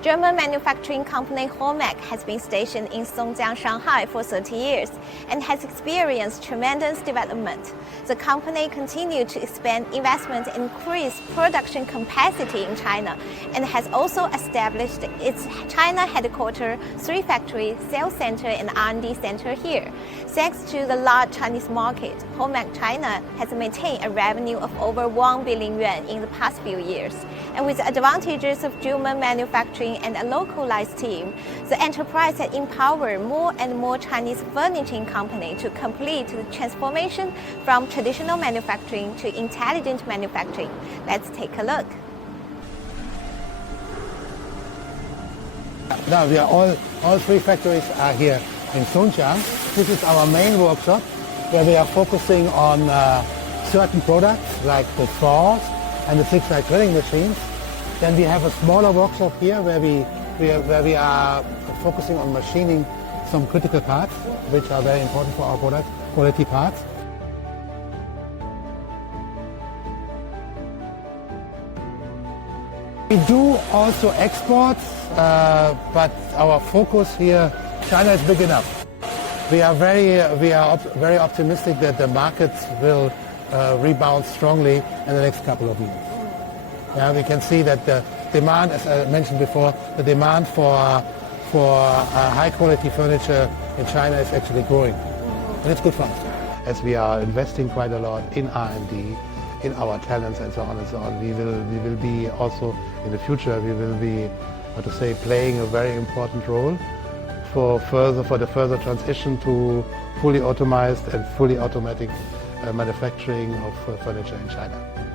German manufacturing company Homaag has been stationed in Song, Shanghai for 30 years and has experienced tremendous development. The company continued to expand investment and increase production capacity in China and has also established its China headquarters, 3 factories, sales center and R&D center here. Thanks to the large Chinese market, Homaag China has maintained a revenue of over 1 billion yuan in the past few years. And with the advantages of German manufacturing and a localized team, the enterprise has empowered more and more Chinese furniture companies to complete the transformation from traditional manufacturing to intelligent manufacturing. Let's take a look. Now we are all 3 factories are here in Songjiang. This is our main workshop where we are focusing on certain products like the saws and the zigzag drilling machines. Then we have a smaller workshop here where we are focusing on machining some critical parts which are very important for our product, quality parts. We do also exports, but our focus here, China is big enough. We are very optimistic that the markets will rebound strongly in the next couple of years. Yeah, we can see that the demand, as I mentioned before, the demand for high quality furniture in China is actually growing, and it's good for us. As we are investing quite a lot in R&D, in our talents and so on, we will be also in the future. We will be, playing a very important role for the further transition to fully automated and fully automatic manufacturing of furniture in China.